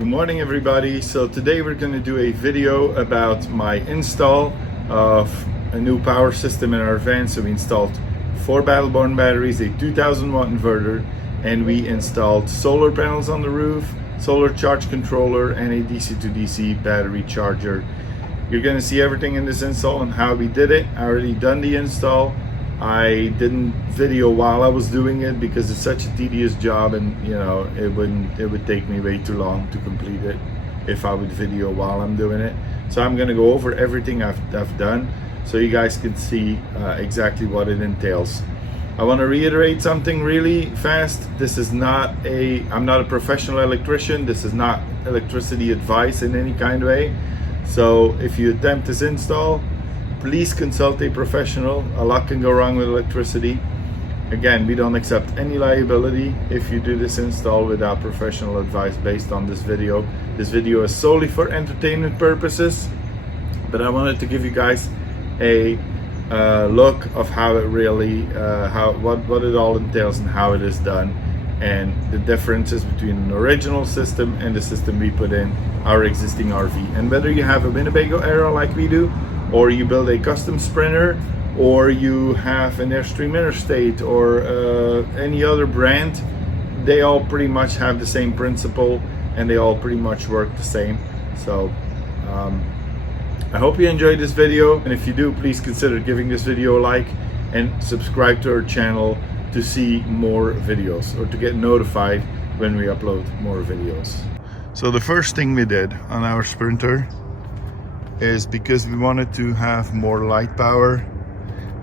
Good morning everybody. So today we're going to do a video about my install of a new power system in our van. So we installed 4 Battle-Born batteries, a 2000 watt inverter, and we installed solar panels on the roof, solar charge controller, and a DC to DC battery charger. You're going to see everything in this install and how we did it. I already done the install. I didn't video while I was doing it because it's such a tedious job, and you know it would take me way too long to complete it if I would video while I'm doing it. So I'm gonna go over everything I've done so you guys can see exactly what it entails. I want to reiterate something really fast. This is not I'm not a professional electrician. This is not electricity advice in any kind of way. So if you attempt this install, please consult a professional. A lot can go wrong with electricity. Again, we don't accept any liability if you do this install without professional advice based on this video. This video is solely for entertainment purposes, but I wanted to give you guys a look of how it really, what it all entails and how it is done, and the differences between an original system and the system we put in our existing RV. And whether you have a Winnebago ERA like we do, or you build a custom Sprinter, or you have an Airstream Interstate, or any other brand, they all pretty much have the same principle and they all pretty much work the same. So I hope you enjoyed this video, and if you do, please consider giving this video a like and subscribe to our channel to see more videos or to get notified when we upload more videos. So the first thing we did on our Sprinter is, because we wanted to have more light power,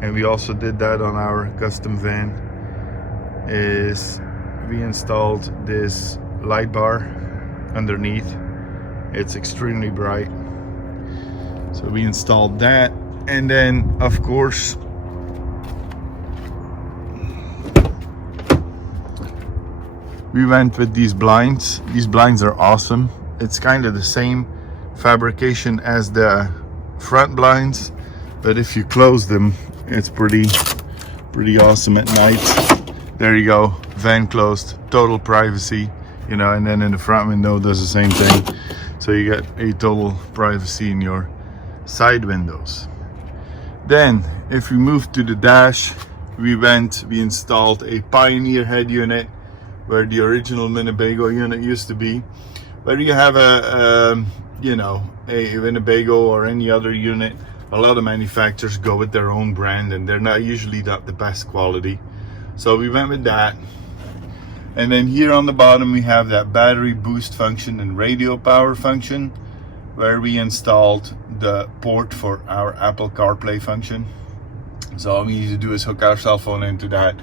and we also did that on our custom van, is we installed this light bar underneath. It's extremely bright, so we installed that. And then of course we went with these blinds. These blinds are awesome. It's kind of the same fabrication as the front blinds, but if you close them, it's pretty awesome at night. There you go, van closed, total privacy, you know. And then in the front window does the same thing, so you get a total privacy in your side windows. Then if we move to the dash, we installed a Pioneer head unit where the original Winnebago unit used to be. Where you have a Winnebago or any other unit, a lot of manufacturers go with their own brand, and they're not usually the best quality. So we went with that. And then here on the bottom we have that battery boost function and radio power function, where we installed the port for our Apple CarPlay function. So all we need to do is hook our cell phone into that,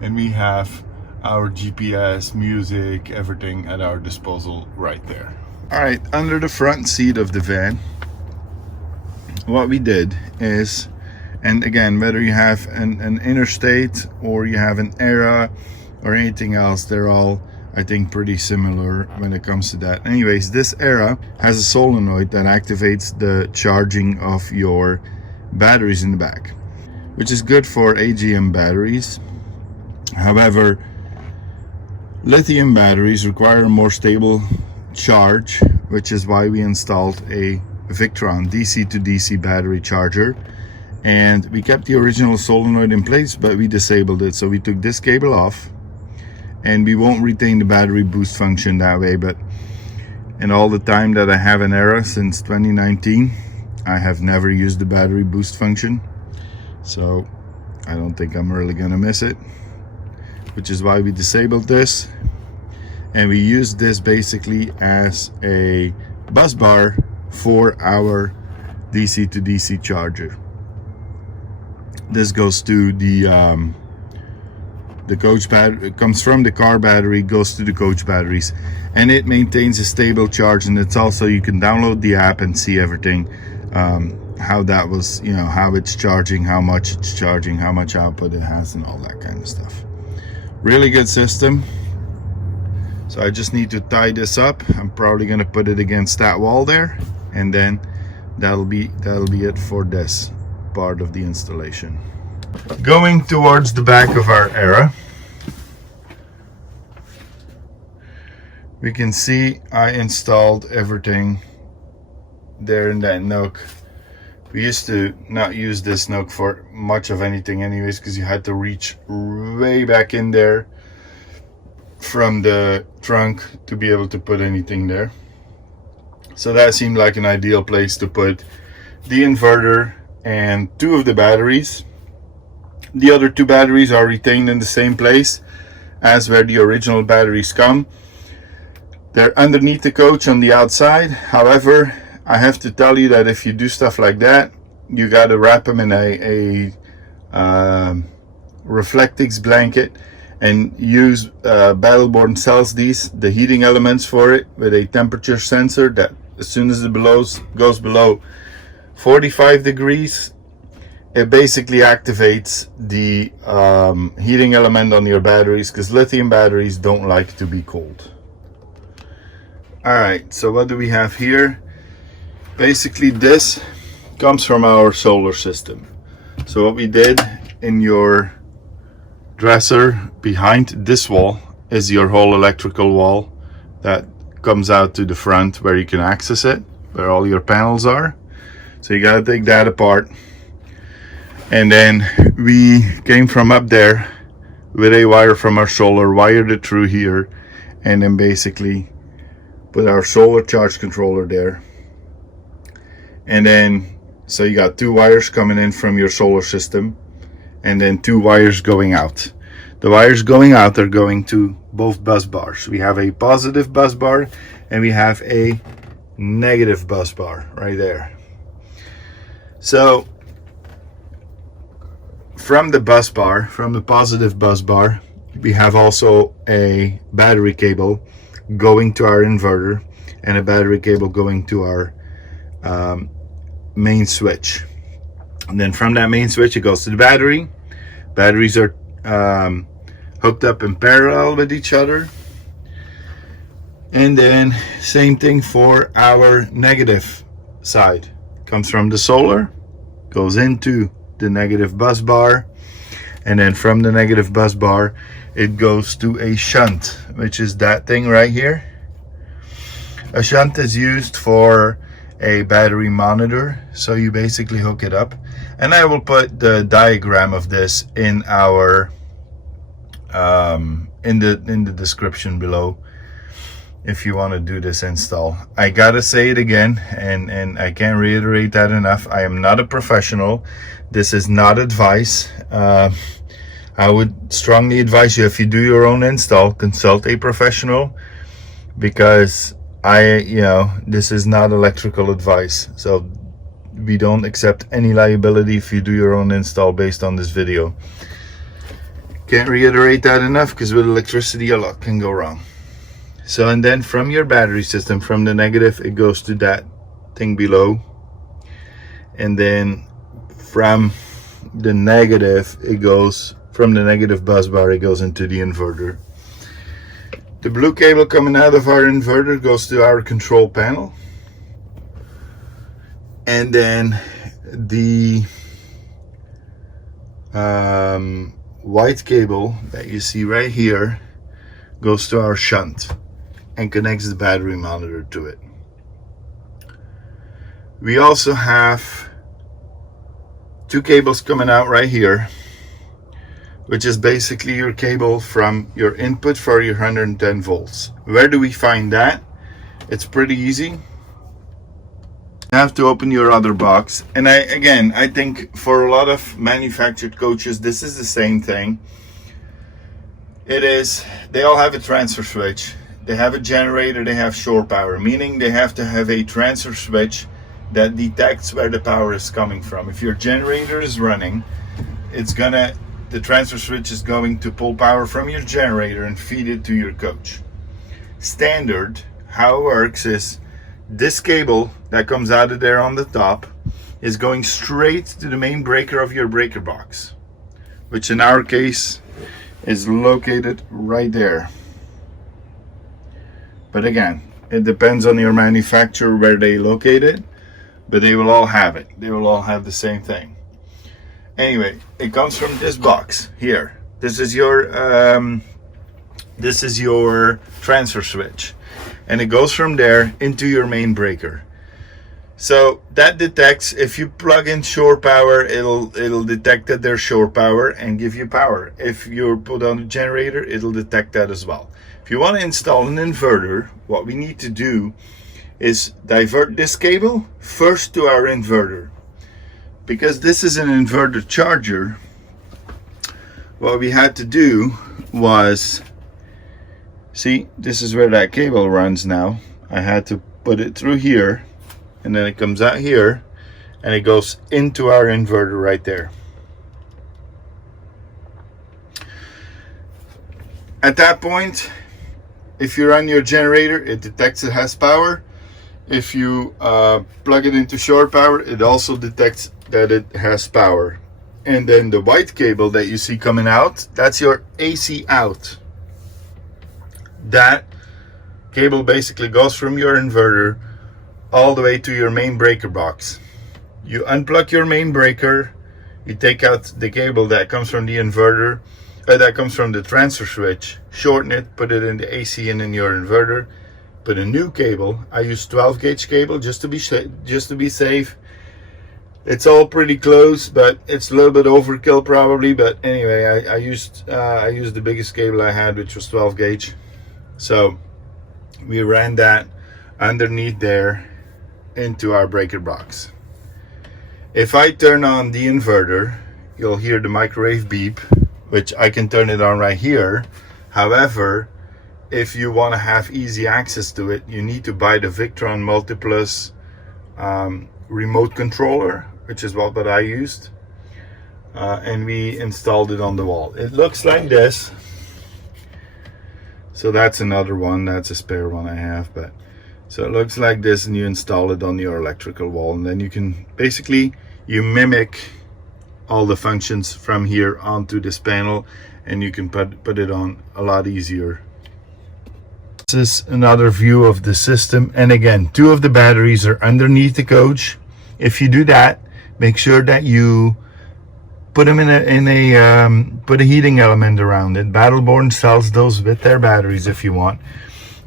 and we have our GPS, music, everything at our disposal right there. All right, under the front seat of the van, what we did is, and again, whether you have an Interstate or you have an ERA or anything else, they're all, I think, pretty similar when it comes to that. Anyways, this ERA has a solenoid that activates the charging of your batteries in the back, which is good for AGM batteries. However, lithium batteries require a more stable charge, which is why we installed a Victron DC to DC battery charger. And we kept the original solenoid in place, but we disabled it. So we took this cable off, and we won't retain the battery boost function that way. But in all the time that I have an ERA since 2019, I have never used the battery boost function, so I don't think I'm really gonna miss it, which is why we disabled this. And we use this basically as a bus bar for our DC to DC charger. This goes to the coach battery. It comes from the car battery, goes to the coach batteries, and it maintains a stable charge. And it's also, you can download the app and see everything, how that was, you know, how it's charging, how much it's charging, how much output it has, and all that kind of stuff. Really good system. So I just need to tie this up. I'm probably gonna put it against that wall there, and then that'll be it for this part of the installation. Going towards the back of our ERA, we can see I installed everything there in that nook. We used to not use this nook for much of anything anyways, because you had to reach way back in there from the trunk to be able to put anything there. So that seemed like an ideal place to put the inverter and 2 of the batteries. The other 2 batteries are retained in the same place as where the original batteries come. They're underneath the coach on the outside. However, I have to tell you that if you do stuff like that, you got to wrap them in a Reflectix blanket and use Battleborn sells the heating elements for it with a temperature sensor that as soon as it goes below 45 degrees, it basically activates the heating element on your batteries, because lithium batteries don't like to be cold. Alright, so what do we have here? Basically this comes from our solar system. So what we did in your dresser behind this wall is your whole electrical wall that comes out to the front where you can access it, where all your panels are. So you gotta take that apart. And then we came from up there with a wire from our solar, wired it through here, and then basically put our solar charge controller there. And then, so you got 2 wires coming in from your solar system, and then 2 wires going out. The wires going out are going to both bus bars. We have a positive bus bar and we have a negative bus bar right there. So from the bus bar, from the positive bus bar, we have also a battery cable going to our inverter and a battery cable going to our main switch. And then from that main switch it goes to the battery. Batteries are hooked up in parallel with each other. And then same thing for our negative side. Comes from the solar, goes into the negative bus bar, and then from the negative bus bar it goes to a shunt, which is that thing right here. A shunt is used for a battery monitor, so you basically hook it up, and I will put the diagram of this in our in the description below if you want to do this install. I gotta say it again, and I can't reiterate that enough. I am not a professional. This is not advice. I would strongly advise you, if you do your own install, consult a professional, because this is not electrical advice. So we don't accept any liability if you do your own install based on this video. Can't reiterate that enough, because with electricity a lot can go wrong. So, and then from your battery system, from the negative, it goes to that thing below. And then from the negative, it goes, from the negative bus bar, it goes into the inverter. The blue cable coming out of our inverter goes to our control panel. And then the white cable that you see right here goes to our shunt and connects the battery monitor to it. We also have 2 cables coming out right here, which is basically your cable from your input for your 110 volts. Where do we find that? It's pretty easy. You have to open your other box, and I think for a lot of manufactured coaches this is the same thing. They all have a transfer switch, they have a generator, they have shore power, meaning they have to have a transfer switch that detects where the power is coming from. If your generator is running, the transfer switch is going to pull power from your generator and feed it to your coach. Standard, how it works is, this cable that comes out of there on the top is going straight to the main breaker of your breaker box, which in our case is located right there. But again, it depends on your manufacturer where they locate it, but they will all have it. They will all have the same thing. Anyway, it comes from this box here. This is your This is your transfer switch, and it goes from there into your main breaker. So that detects, if you plug in shore power, it'll detect that there's shore power and give you power. If you put on a generator, it'll detect that as well. If you want to install an inverter, what we need to do is divert this cable first to our inverter. Because this is an Inverter-Charger, what we had to do was, see, this is where that cable runs now. I had to put it through here, and then it comes out here, and it goes into our inverter right there. At that point, if you run your generator, it detects it has power. If you plug it into shore power, it also detects that it has power. And then the white cable that you see coming out, that's your AC out. That cable basically goes from your inverter all the way to your main breaker box. You unplug your main breaker, you take out the cable that comes from the inverter, that comes from the transfer switch, shorten it, put it in the AC and in your inverter, put a new cable. I use 12 gauge cable just to be safe. It's all pretty close, but it's a little bit overkill probably. But anyway, I used the biggest cable I had, which was 12 gauge. So we ran that underneath there into our breaker box. If I turn on the inverter, you'll hear the microwave beep, which I can turn it on right here. However, if you want to have easy access to it, you need to buy the Victron Multiplus remote controller, which is what I used, and we installed it on the wall. It looks like this. So that's another one, that's a spare one I have, but so it looks like this, and you install it on your electrical wall, and then you can basically, you mimic all the functions from here onto this panel, and you can put it on a lot easier. This is another view of the system, and again, 2 of the batteries are underneath the coach. If you do that, make sure that you put them put a heating element around it. Battleborn sells those with their batteries if you want,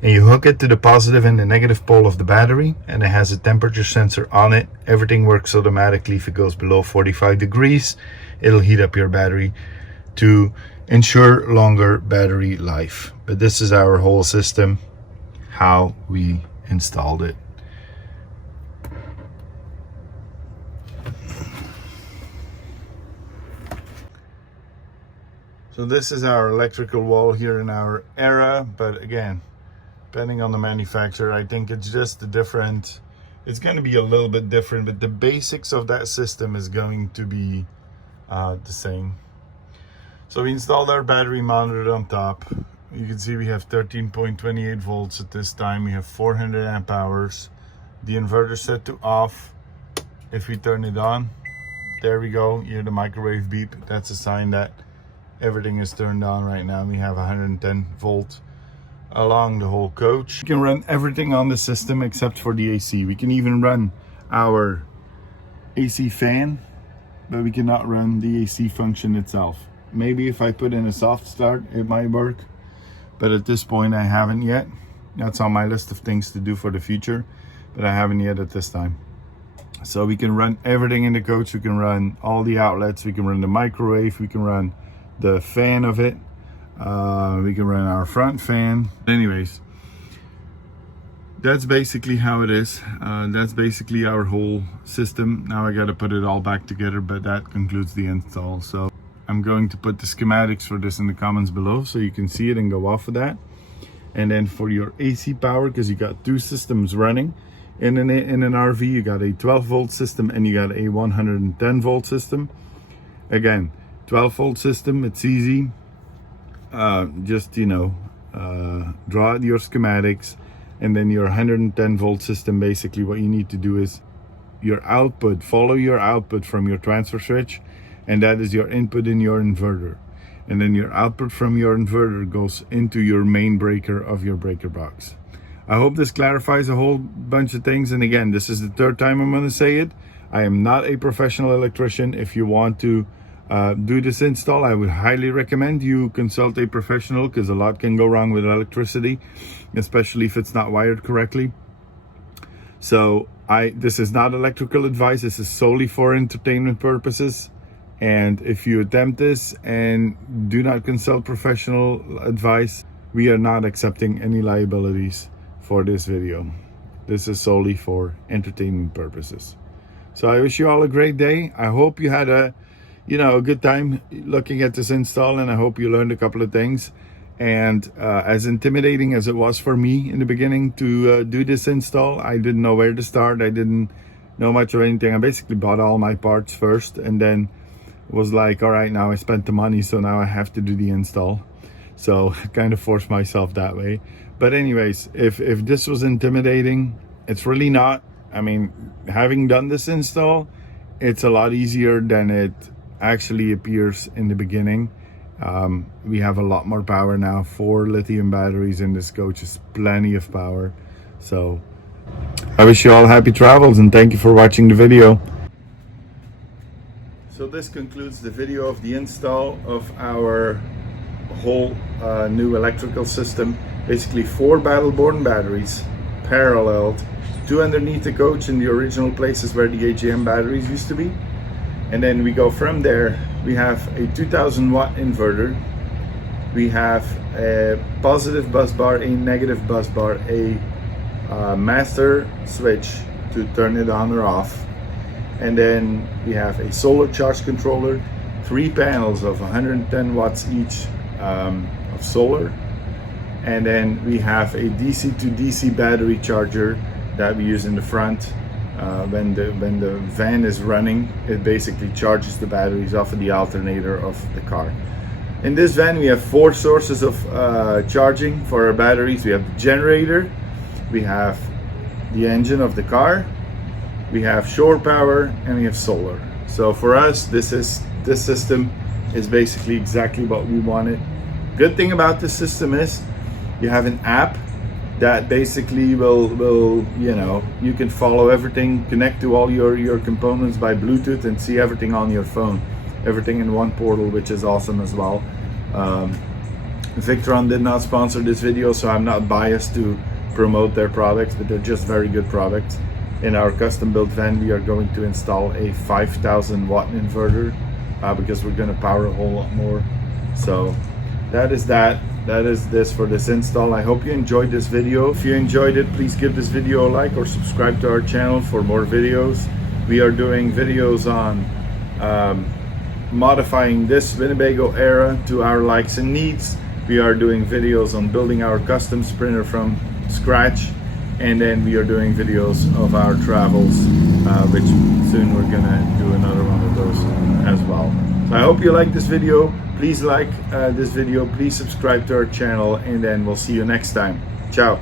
and you hook it to the positive and the negative pole of the battery, and it has a temperature sensor on it. Everything works automatically. If it goes below 45 degrees, it'll heat up your battery to ensure longer battery life. But this is our whole system, how we installed it. So this is our electrical wall here in our ERA, but again, depending on the manufacturer, I think it's just it's going to be a little bit different, but the basics of that system is going to be the same. So we installed our battery monitor on top. You can see we have 13.28 volts at this time. We have 400 amp hours. The inverter set to off. If we turn it on, there we go. You hear the microwave beep. That's a sign that everything is turned on right now. We have 110 volts along the whole coach. We can run everything on the system except for the AC. We can even run our AC fan, but we cannot run the AC function itself. Maybe if I put in a soft start, it might work, but at this point I haven't yet. That's on my list of things to do for the future, but I haven't yet at this time. So we can run everything in the coach. We can run all the outlets. We can run the microwave. We can run the fan of it. We can run our front fan. Anyways, that's basically how it is. That's basically our whole system. Now I got to put it all back together, but that concludes the install. So I'm going to put the schematics for this in the comments below so you can see it and go off of that. And then for your AC power, because you got 2 systems running in an RV, you got a 12 volt system and you got a 110 volt system. Again, 12 volt system, it's easy. Just, draw out your schematics, and then your 110 volt system, basically what you need to do is your output, follow your output from your transfer switch, and that is your input in your inverter. And then your output from your inverter goes into your main breaker of your breaker box. I hope this clarifies a whole bunch of things. And again, this is the 3rd time I'm going to say it. I am not a professional electrician. If you want to do this install. I would highly recommend you consult a professional, because a lot can go wrong with electricity, especially if it's not wired correctly. So this is not electrical advice. This is solely for entertainment purposes. And if you attempt this and do not consult professional advice, we are not accepting any liabilities for this video. This is solely for entertainment purposes. So I wish you all a great day. I hope you had a good time looking at this install, and I hope you learned a couple of things. And as intimidating as it was for me in the beginning to do this install, I didn't know where to start. I didn't know much of anything. I basically bought all my parts first, and then was like, all right, now I spent the money, so now I have to do the install. So I kind of forced myself that way. But anyways, if this was intimidating, it's really not. I mean, having done this install, it's a lot easier than it actually appears in the beginning. We have a lot more power now. 4 lithium batteries in this coach is plenty of power. So I wish you all happy travels, and thank you for watching the video. So this concludes the video of the install of our whole new electrical system. Basically 4 battle-born batteries paralleled, 2 underneath the coach in the original places where the AGM batteries used to be. And then we go from there. We have a 2000 watt inverter. We have a positive bus bar, a negative bus bar, a master switch to turn it on or off. And then we have a solar charge controller, 3 panels of 110 watts each of solar. And then we have a DC to DC battery charger that we use in the front. When the van is running, it basically charges the batteries off of the alternator of the car. In this van we have 4 sources of charging for our batteries. We have the generator, we have the engine of the car, we have shore power, and we have solar. So for us, this system is basically exactly what we wanted. Good thing about this system is you have an app that basically will you can follow everything, connect to all your components by Bluetooth, and see everything on your phone, everything in one portal, which is awesome as well. Victron did not sponsor this video, so I'm not biased to promote their products, but they're just very good products. In our custom built van, we are going to install a 5000 watt inverter because we're going to power a whole lot more. So that is this for this install. I hope you enjoyed this video. If you enjoyed it, please give this video a like or subscribe to our channel for more videos. We are doing videos on modifying this Winnebago ERA to our likes and needs. We are doing videos on building our custom Sprinter from scratch, and then we are doing videos of our travels, which soon we're gonna do another one of those as well. So I hope you like this video. Please like this video, please subscribe to our channel, and then we'll see you next time. Ciao.